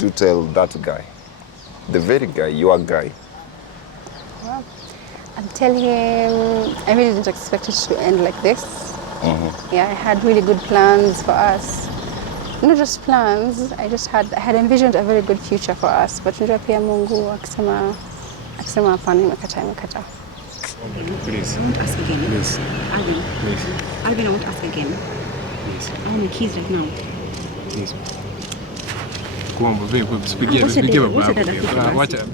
To tell that guy, the very guy, your guy? Well, I'll tell him I really didn't expect it to end like this. Yeah, I had really good plans for us. Not just plans, I had envisioned a very good future for us. But unajua pia Mungu akisema hapana, imekata. Please. I won't ask again. Please. Alvin. Please. Alvin, I won't ask again. Please. I want my keys right now. Please. Kuomba babe, usipigie baba yako. Wacha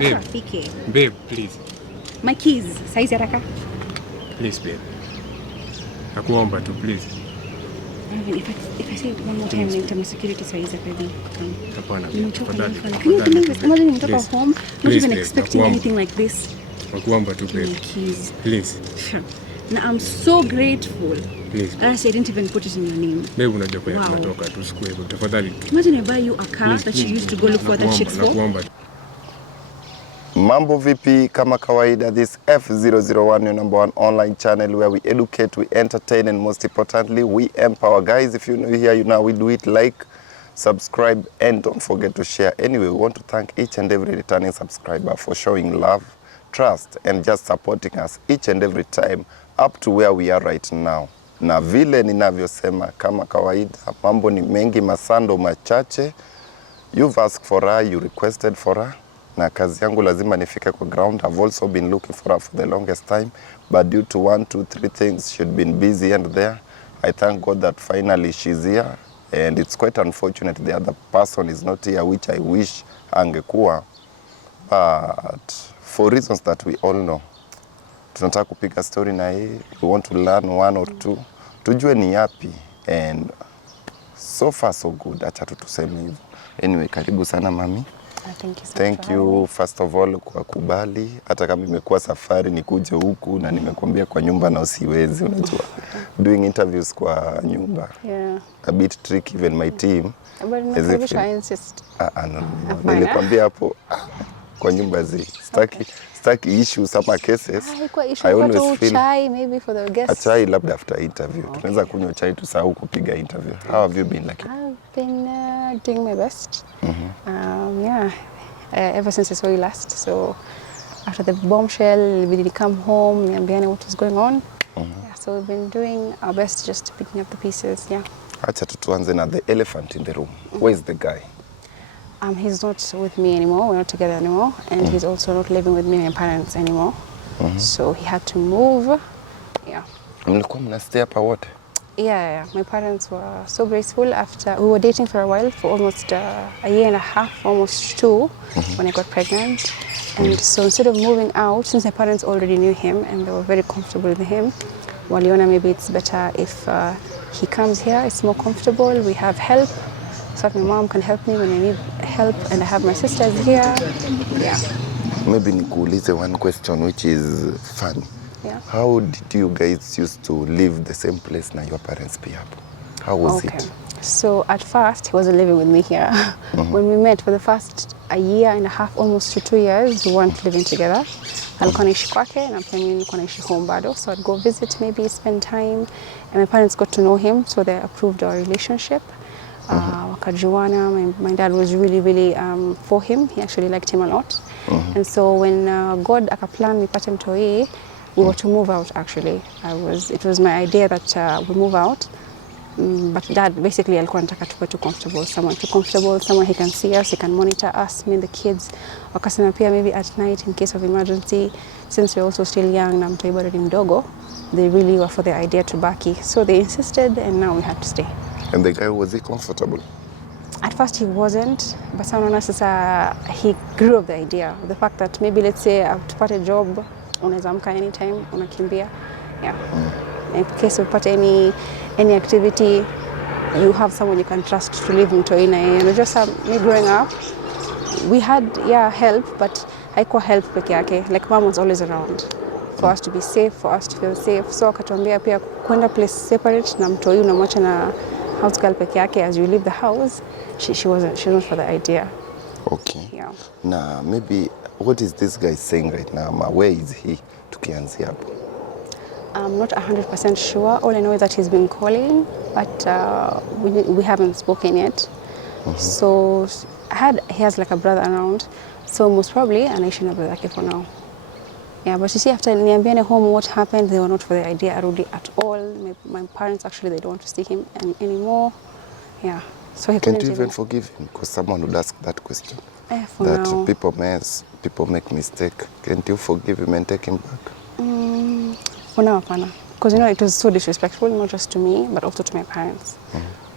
babe, please. My keys. Saizi haraka. Please babe. Nakuomba tu please. Alvin, if I say it one more time, nita security saizi baby. Hapana. Tafadhali. Can you believe it? Imagine nimetoka home, not even expecting anything like this. Nakuomba tu babe. My keys. Please. Now I'm so grateful. Please. I didn't even put it in your name. Babe, unajua kwa tunatoka tu siku hivyo. Tafadhali. Imagine I buy you a car that you used to go look for other chicks for. Nakuomba. Mambo vipi? Kama kawaida, this F001, your number one online channel where we educate, we entertain, and most importantly, we empower. Guys, if you're new here, you know we do it. Like, subscribe, and don't forget to share. Anyway, we want to thank each and every returning subscriber for showing love, trust, and just supporting us each and every time up to where we are right now. Na vile ninavyosema, kama kawaida, mambo ni mengi, masando machache. You've asked for her, you requested for her. Na kazi yangu lazima nifike kwa ground. I've also been looking for her for the longest time, but due to 1, 2, 3 things, she'd been busy and there. I thank God that finally she's here, and it's quite unfortunate the other person is not here, which I wish angekuwa, but for reasons that we all know. Tunataka kupiga story na yeye, we want to learn 1 or 2, tujue ni yapi, and so far so good, acha tu tuseme hivyo. Anyway, karibu sana mami. Thank you first of all kwa kubali, hata kama imekuwa safari nikuje huku na nimekuambia kwa nyumba na usiwezi, unajua doing interviews kwa nyumba, yeah, a bit tricky, even my team, but I insist. No. Nilikwambia hapo kwa nyumba staki issues ama cases. I always feel chai maybe for the guests. Chai labda after interview. Okay. Tunaweza kunywa chai tusahau kupiga interview. How have you been like? I've been doing my best. Yeah, ever since I saw you last. So after the bombshell, we didn't come home, niambiane what was going on. Yeah, so we've been doing our best, just picking up the pieces. Yeah. Acha tuanze na the elephant in the room. Where is the guy? He's not with me anymore. We're not together anymore, and he's also not living with me and my parents anymore. So he had to move. Yeah. Mlikuwa mnastay hapa wote? Yeah. My parents were so graceful. After we were dating for a while, for almost a year and a half, almost 2, when I got pregnant. And so instead of moving out, since my parents already knew him and they were very comfortable with him, waliona maybe it's better if he comes here. It's more comfortable. We have help. So my mom can help me when I need help, and I have my sisters here. Yeah. Maybe nikuulize one question which is funny. Yeah. How did you guys used to live the same place na your parents pia hapo? How was it? So at first he wasn't living with me here. When we met for the first a year and a half, almost to 2 years, we weren't living together. Alikuwa naishi kwake na pia mimi nilikuwa naishi home bado. So I'd go visit, maybe spend time, and my parents got to know him, so they approved our relationship. Wakajuana. My dad was really for him. He actually liked him a lot. And so when God akaplan nipate mtoi, we were to move out actually. It was my idea that we move out. But dad basically alikuwa anataka tuwe too comfortable, someone he can see us, he can monitor us, me and the kids. Wakasema pia maybe at night in case of emergency, since we're also still young na mtoi bado ni mdogo, they really were for the idea to baki. So they insisted, and now we had to stay. And the guy, was he comfortable? At first he wasn't, but sasa he grew up the idea. The fact that maybe let's say tupate job, unaweza amka anytime, unakimbia. Yeah. In case of any activity, you have someone you can trust to live in Toina. And just me growing up, we had help, but haikuwa help peke yake. Like mom was always around for us to be safe, for us to feel safe. So akatuambia pia kwenda place separate na mtoi unamwacha na house girl peke yake. As you leave the house, she wasn't for the idea. Okay. Yeah. Now maybe what is this guy saying right now? Where is he? Tukianzia hapo. I'm not 100% sure. All I know is that he's been calling, but we haven't spoken yet. So he has like a brother around, so most probably anaishi na brother yake for now. Yeah, but you see, after niambiane home what happened, they were not for the idea arudi at all. My parents actually, they don't want to see him anymore. Yeah, so he Can't couldn't you even forgive him? Because someone would ask that question. for That now. people make mistake. Can't you forgive him and take him back? For now, hapana. Because you know it was so disrespectful, not just to me, but also to my parents.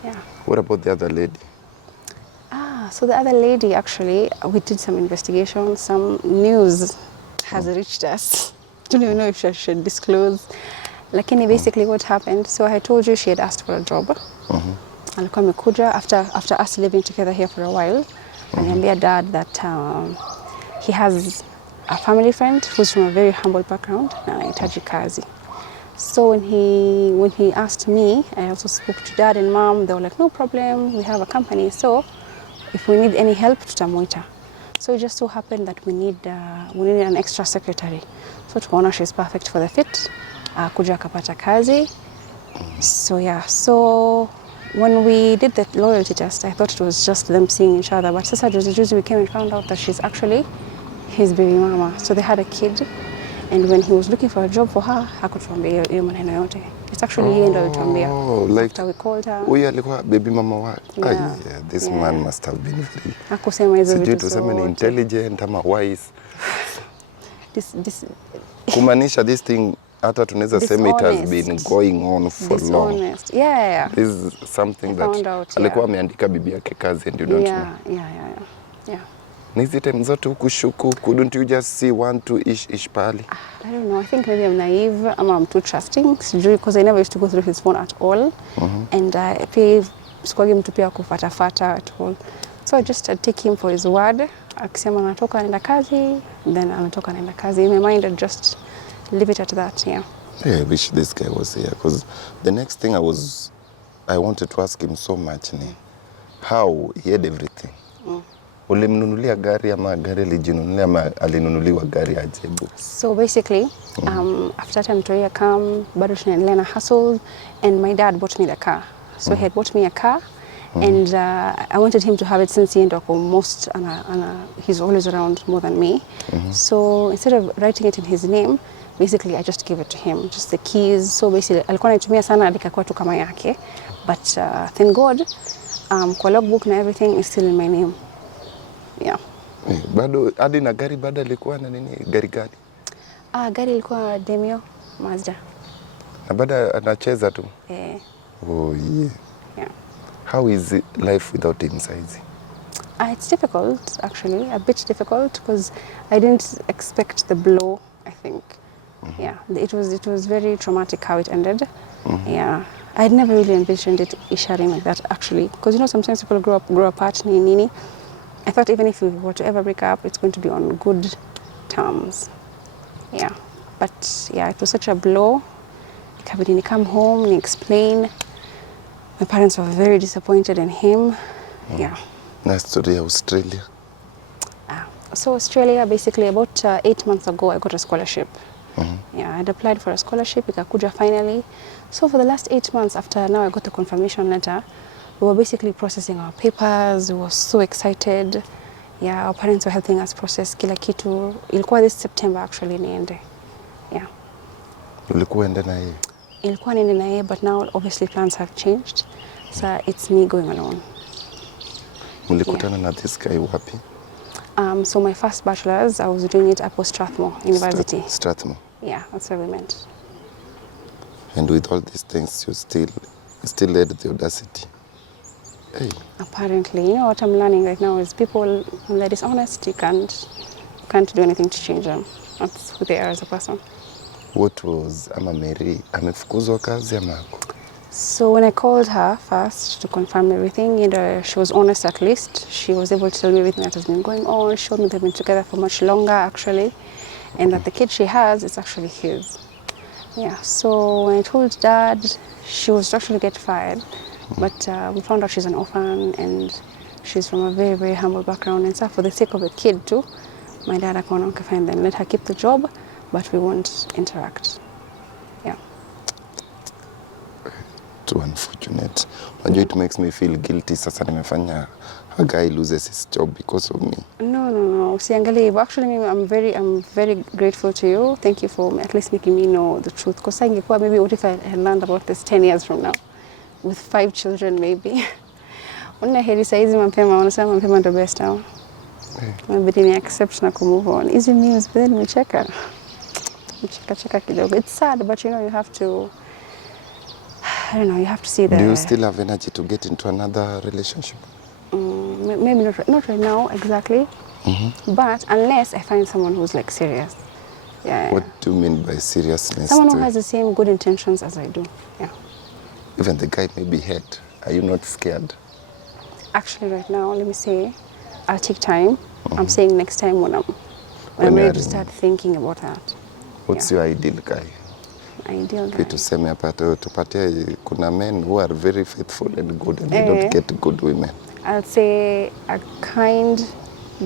Yeah. What about the other lady? So the other lady, actually, we did some investigation. Some news has reached us. Don't even know if I should disclose. Lakini basically what happened, so I told you she had asked for a job. Alikuwa amekuja after us living together here for a while. Aliambia dad that he has a family friend who's from a very humble background na anahitaji kazi. So when he asked me, I also spoke to dad and mom. They were like, no problem, we have a company. So if we need any help, tutamuita. So it just so happened that we need an extra secretary. So tukaona she's perfect for the fit. Kuja akapata kazi. So yeah, so when we did the loyalty test, I thought it was just them seeing each other. But sasa juzi we came and found out that she's actually his baby mama. So they had a kid. And when he was looking for a job for her, hakutuambia hiyo maneno yote. It's actually yeye ndo alituambia. Like after we called her. Huyu alikuwa baby mama wake. Yeah. This man must have been very. Hakusema hizo vitu. Sijui tuseme ni intelligent ama wise. This Kumaanisha this thing hata tunaweza sema it has been going on for long. Dishonest. Yeah. This is something I that found out, alikuwa ameandika bibi yake kazi and you don't know. Yeah. Ni hizi time zote hukushuku, couldn't you just see one to ish pali? I don't know. I think maybe I'm naive. I'm too trusting. Sijui, because I never used to go through his phone at all. And pia sikuwagi mtu pia kufatafata at all. So I take him for his word. Akisema anatoka anaenda kazi, then anatoka anaenda kazi. In my mind, I just leave it at that. Yeah. Yeah, I wish this guy was here, because the next thing I wanted to ask him so much ni how he had everything. Ulimnunulia gari ama gari alijinunulia ama alinunuliwa gari ajabu? So basically, after time to come, bado tunaendelea na hustle, and my dad bought me the car. So he had bought me a car, and I wanted him to have it since he he's always around more than me. So instead of writing it in his name, basically I just gave it to him, just the keys. So basically alikuwa anaitumia sana alikakuwa tu kama yake, but thank God, kwa logbook na everything is still in my name. Yeah. Bado hadi na gari bado alikuwa na nini, gari gani? Gari ilikuwa Demio Mazda. Na bado anacheza tu? Oh Yeah. How is life without him saizi? It's difficult, actually, a bit difficult, because I didn't expect the blow, I think. Yeah, it was very traumatic how it ended. Yeah, I'd never really envisioned it sharing like that, actually, because you know sometimes people grow apart, nini. I thought even if we were to ever break up, it's going to be on good terms. Yeah, but yeah, it was such a blow. Ikabidi ni come home, ni explain. My parents were very disappointed in him. Yeah. Na story ya Australia? So Australia, basically about 8 months ago, I got a scholarship. Yeah, I'd applied for a scholarship, ikakuja finally. So for the last 8 months after now I got the confirmation letter, we were basically processing our papers. We were so excited. Yeah, our parents were helping us process kila kitu. Ilikuwa this September actually niende. Yeah. Ulikuwa ende na yeye? Ilikuwa niende na yeye, but now obviously plans have changed. So it's me going alone. Mlikutana na this guy wapi? So my first bachelor's, I was doing it at Strathmore University. Strathmore. Yeah, that's where we met. And with all these things, you still had the audacity. Hey. Apparently, you know what I'm learning right now is people, when they're dishonest, you can't do anything to change them. That's who they are as a person. What was Ama Mary? Amefukuzwa kazi ama ako? So when I called her first to confirm everything, you know, she was honest at least. She was able to tell me everything that has been going on. She showed me they've been together for much longer actually, and that the kid she has is actually his. Yeah. So when I told Dad, she was to actually get fired, but we found out she's an orphan and she's from a very, very humble background, and so for the sake of the kid too, my dad akaona okay fine, then let her keep the job, but we won't interact. Yeah. Too unfortunate. Unajua it makes me feel guilty sasa nimefanya a guy loses his job because of me. No. Usiangalie hivyo. Actually, I'm very grateful to you. Thank you for at least making me know the truth. Because ingekuwa maybe what if I had learned about this 10 years from now with 5 children maybe. Una heri saizi mapema, wanasema mapema ndo best now. Maybe ni accept na move on. Easy means but then nimecheka kidogo. It's sad but you know you have to I don't know, you have to see the... Do you still have energy to get into another relationship? Maybe not right now exactly. But unless I find someone who's like serious. Yeah. What do you mean by seriousness? Someone who has the same good intentions as I do. Yeah. Even the guy may be hurt. Are you not scared? Actually, right now, let me say, I'll take time. I'm saying next time when I'm ready to start thinking about that. What's your ideal guy? Ideal guy. Tuseme hapa tupatie kuna men who are very faithful and good and they don't get good women. I'll say a kind,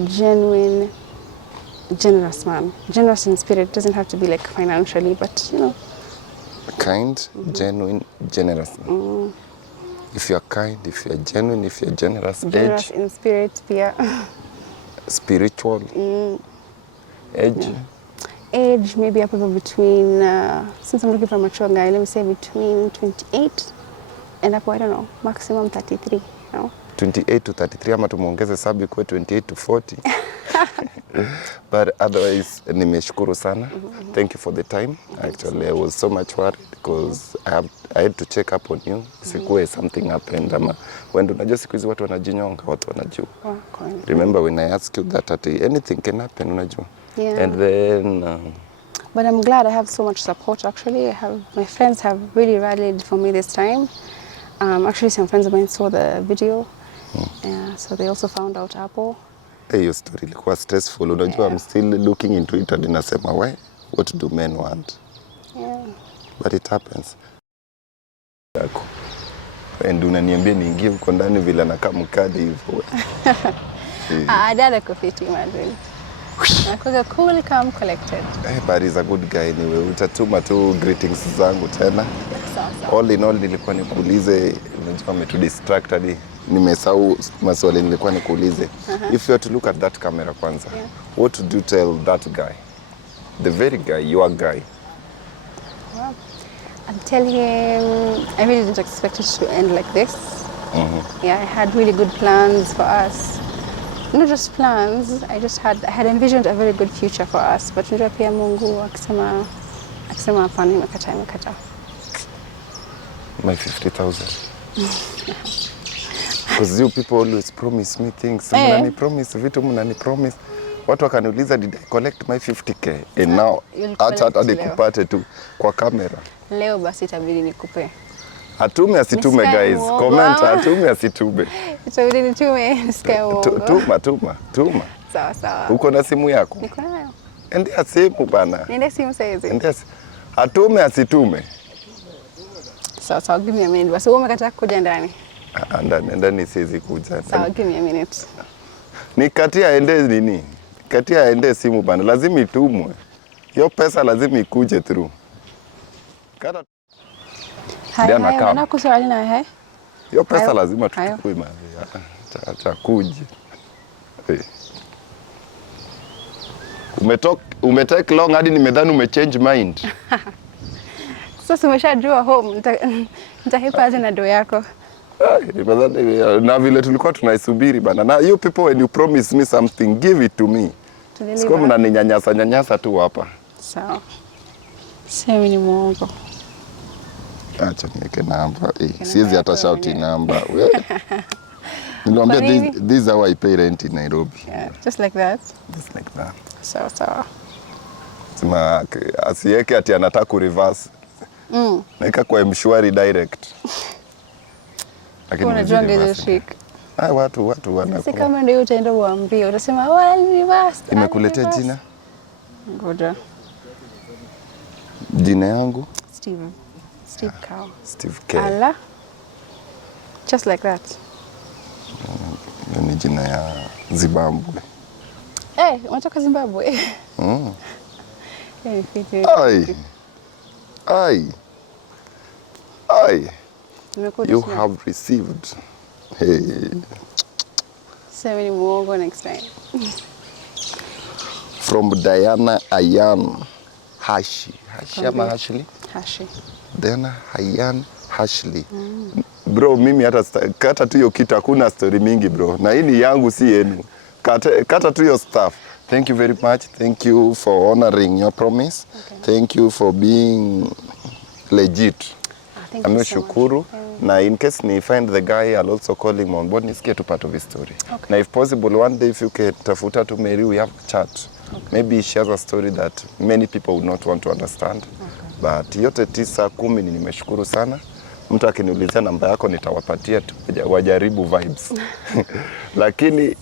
genuine, generous man. Generous in spirit. Doesn't have to be like financially, but you know. Kind, genuine, generous. If you're kind, if you're genuine, if you're generous, Generous in spirit, yeah. Spiritual, age. Yeah. Age, maybe up between, since I'm looking for a mature guy, let me say between 28 and up, I don't know, maximum 33, you know? 28 to 33 ama tumuongeze sabi kwa 28 to 40. But otherwise, nimeshukuru sana. Thank you for the time. Actually, I was so much worried because I had to check up on you. Sikuwe something happened ama when unajua siku hizi watu wanajinyonga, watu wanajua. Remember when I asked you that anything can happen, unajua. Yeah. And then but I'm glad I have so much support actually. My friends have really rallied for me this time. Actually some friends of mine saw the video. So they also found out Apple. Hiyo story ilikuwa stressful. Unajua I'm still looking into it and nasema what do men want? Yeah. But it happens. And unaniambia niingie huko ndani vile anakaa mkadi hivyo. Dada kufiti madrid. Nakuwa cool, calm, collected. But he's a good guy anyway. Utatuma tu greetings zangu tena. All in all nilikuwa nikuulize, unajua umetudistracted. Nimesahau maswali nilikuwa nikuulize. If you were to look at that camera kwanza, what would you tell that guy? The very guy, your guy. Well, I'll tell him I really didn't expect it to end like this. Yeah, I had really good plans for us. Not just plans, I had envisioned a very good future for us. But unajua pia Mungu akisema hapana, imekata. My 50,000. Because you people always promise me things. Mnani promise vitu, mnani promise. Watu wakaniuliza did I collect my 50k? And now hata nikupate tu kwa kamera. Leo basi itabidi nikupe. Atume asitume guys. Comment atume asitume. Itabidi nitume nisikie uongo. Tuma. Sawa. Uko na simu yako? Niko nayo. Endea simu bana. Niende simu saizi. Atume asitume. Sawa, give me a minute. Basi wewe umekataa kuja ndani. Ndani siwezi kuja. Sawa, give me a minute. Nikatia ende nini? Katia ende simu bana. Lazima itumwe. Hiyo pesa lazima ikuje through. Kata Hai, nakuswali na hai. Hiyo pesa lazima tuchukue mali. Acha kuje. Umetake long hadi nimedhani umechange mind. Sasa umeshajua home, nitahipa aje na do yako. Na vile tulikuwa tunaisubiri bana. Na you people when you promise me something, give it to me. Siko mnaninyanyasa tu hapa. Sawa. Sema ni muongo. Acha niweke namba. Siwezi hata shout namba. Niliambia this is how I pay rent in Nairobi. Yeah, just like that. Just like that. Sawa. Sema asiweke ati anataka ku reverse. Naika kwa mshwari direct. Lakini unajua ngeze shik. Watu wana. Sasa kama ndio utaenda uambie, utasema wali reverse. Imekuletea jina? Ngoja. Jina yangu? Steve Cow. Steve K. Ala. Just like that. Ni jina ya Zimbabwe. Unatoka Zimbabwe? Ai. Nimekuja You tuna- have received. Hey. Sema ni muongo next time. From Diana Ayan Hashi. Hashi ama Ashley? Hashi. Diana Ayan Ashley. Bro, mimi kata tu hiyo kitu, hakuna story mingi bro. Na hii ni yangu si yenu. Kata tu hiyo stuff. Thank you very much. Thank you for honoring your promise. Okay. Thank you for being legit. Thank you so Ameshukuru. much. Na in case ni find the guy, I'll also call him on board. Nisikie tu part of his story. Okay. Na if possible, one day if you can tafuta tu Mary, we have a chat. Okay. Maybe she has a story that many people would not want to understand. Okay. But yote 9, 10 ni nimeshukuru sana. Mtu akiniulizia namba yako nitawapatia tu wajaribu vibes. Lakini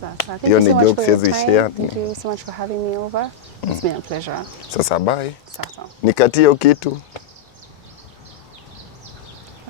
hiyo ni joke siwezi share. Thank you so much for having me over. It's been a pleasure. Sasa bye. Sasa. Nikatie hiyo kitu.